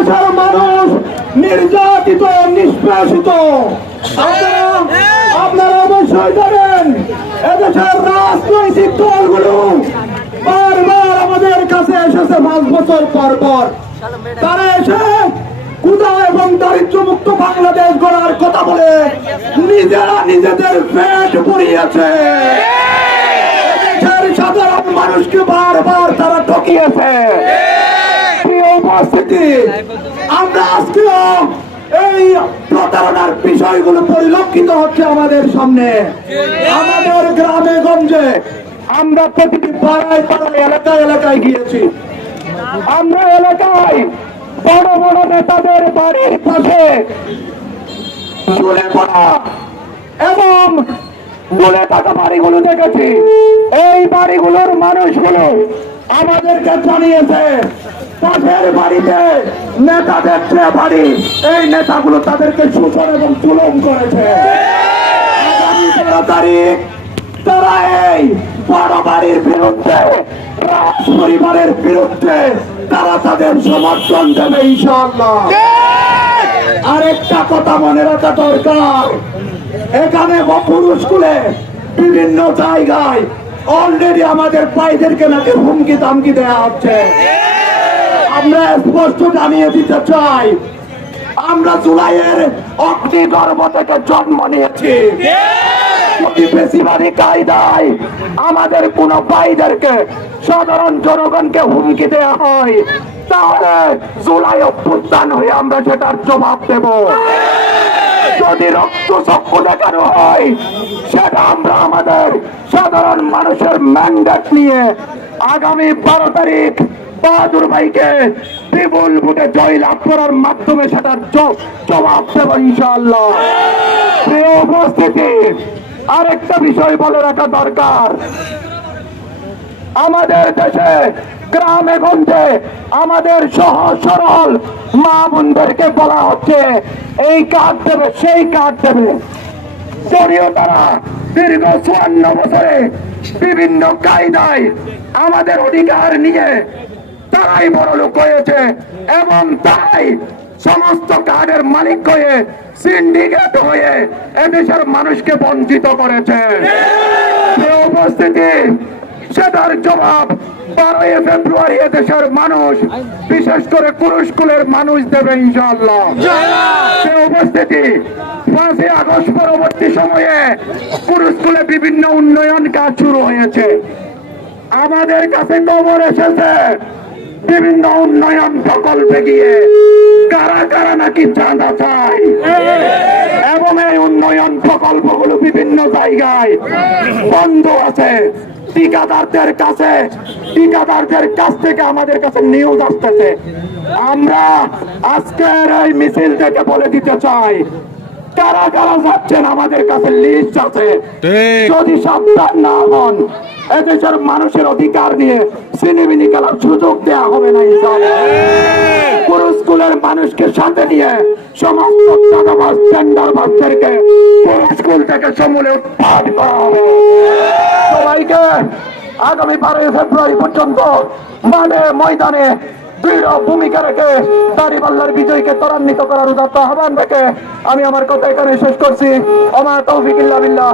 এদেশের মানুষ নির্যাতিত নিষ্পেষিত। আপনারা অবশ্যই জানেন এদেশের রাজনৈতিক দলগুলো বারবার আমাদের কাছে এসেছে 5 বছর পর পর। তারা এসে ক্ষুধা এবং দারিদ্র মুক্ত বাংলাদেশ গড়ার কথা বলে নিজেরা নিজেদের পেট ভরিয়েছে। এদেশের সাধারণ মানুষকে বারবার তারা ঠকিয়েছে। উপস্থিতি, আমরা আজকেও এই প্রতারণার বিষয়গুলো পরিলক্ষিত হচ্ছে আমাদের সামনে। আমাদের গ্রামে গঞ্জে আমরা প্রতিটি পাড়ায় পাড়ায় এলাকায় এলাকায় গিয়েছি। আমরা এলাকায় বড় বড় নেতাদের বাড়ির পাশে ঝুলে পড়া এবং ঝুলে থাকা বাড়িগুলো দেখেছি। এই বাড়িগুলোর মানুষগুলো আমাদেরকে জানিয়েছে পাশের বাড়িতে নেতাদের যে বাড়ি, এই নেতাগুলো তাদেরকে শোষণ এবং জুলুম করেছে। আগামী 13 তারিখ তারা এই বড় বাড়ির বিরুদ্ধে, রাজ পরিবারের বিরুদ্ধে তারা তাদের সমর্থন দেবে ইনশাআল্লাহ। আরেকটা কথা মনে রাখা দরকার, এখানে বপুর স্কুলে বিভিন্ন জায়গায় অলরেডি আমাদের ভাইদেরকে নাকি হুমকি দামকি দেওয়া হচ্ছে। আমরা স্পষ্ট জানিয়ে দিতে চাই, আমরা জুলাইয়ের অগ্নিগর্ভ থেকে জন্ম নিয়েছি। বেশিরভাগই কায়দায় আমাদের কোন ভাইদেরকে, সাধারণ জনগণকে হুমকি দেওয়া হয়, তাহলে জুলাই অভ্যুত্থান হয়ে আমরা সেটার জবাব দেব। যদি রক্তচক্ষু দেখানো হয়, সেটা আমরা আমাদের সাধারণ মানুষের ম্যান্ডেট নিয়ে আগামী 12 তারিখ বাহাদুর ভাইকে বিপুল ভোটে জয়লাভ করার মাধ্যমে সেটার জবাব দেব ইনশাআল্লাহ। প্রিয় উপস্থিতি, আরেকটা বিষয় বলে রাখা দরকার, আমাদের দেশে গ্রামে গঞ্জে আমাদের সহজ সরল মা বোনদেরকে বলা হচ্ছে এই কার্ড দেবে সেই কার্ড দেবে। যদিও তারা দীর্ঘ 54 বছরে বিভিন্ন কায়দায় আমাদের অধিকার নিয়ে তারাই বড় লোক হয়েছে এবং তাই সমস্ত কার্ডের মালিক হয়ে, সিন্ডিকেট হয়ে এদেশের মানুষকে বঞ্চিত করেছে। উপস্থিতি, সেটার জবাব 12 ফেব্রুয়ারি এদেশের মানুষ, বিশেষ করে কুরুস্কুলের মানুষ দেবে ইনশাআল্লাহ। উপস্থিতি, 5 আগস্ট পরবর্তী সময়ে কুরুস্কুলে বিভিন্ন উন্নয়ন কাজ শুরু হয়েছে। আমাদের কাছে খবর এসেছে বিভিন্ন উন্নয়ন প্রকল্পে গিয়ে কারা কারা নাকি চাঁদা চায় এবং এই উন্নয়ন প্রকল্পগুলো বিভিন্ন জায়গায় বন্ধ আছে। ঠিকাদারদের কাছ থেকে আমাদের কাছে নিউজ আসতেছে। আমরা আজকের এই মিছিল থেকে বলে দিতে চাই, কারা কারা যাচ্ছেন আমাদের কাছে লিস্ট আছে। যদি সাবধান না হন, এদেশের মানুষের অধিকার নিয়ে সিনেমিনি খেলার সুযোগ দেওয়া হবে না ইনশাআল্লাহ। পুরো স্কুলের মানুষকে সাথে নিয়ে সমস্ত চাঁদাবাজ টেন্ডারবাজদেরকে পুরো স্কুল থেকে সমূলে উৎখাত করা হবে। সবাইকে আগামী 12 ফেব্রুয়ারি পর্যন্ত মাঠে ময়দানে দৃঢ় ভূমিকা রেখে দাঁড়িপাল্লার বিজয়কে ত্বরান্বিত করার উদাত্ত আহ্বান রেখে আমি আমার কথা এখানে শেষ করছি। আমার তৌফিক ইল্লা বিল্লাহ।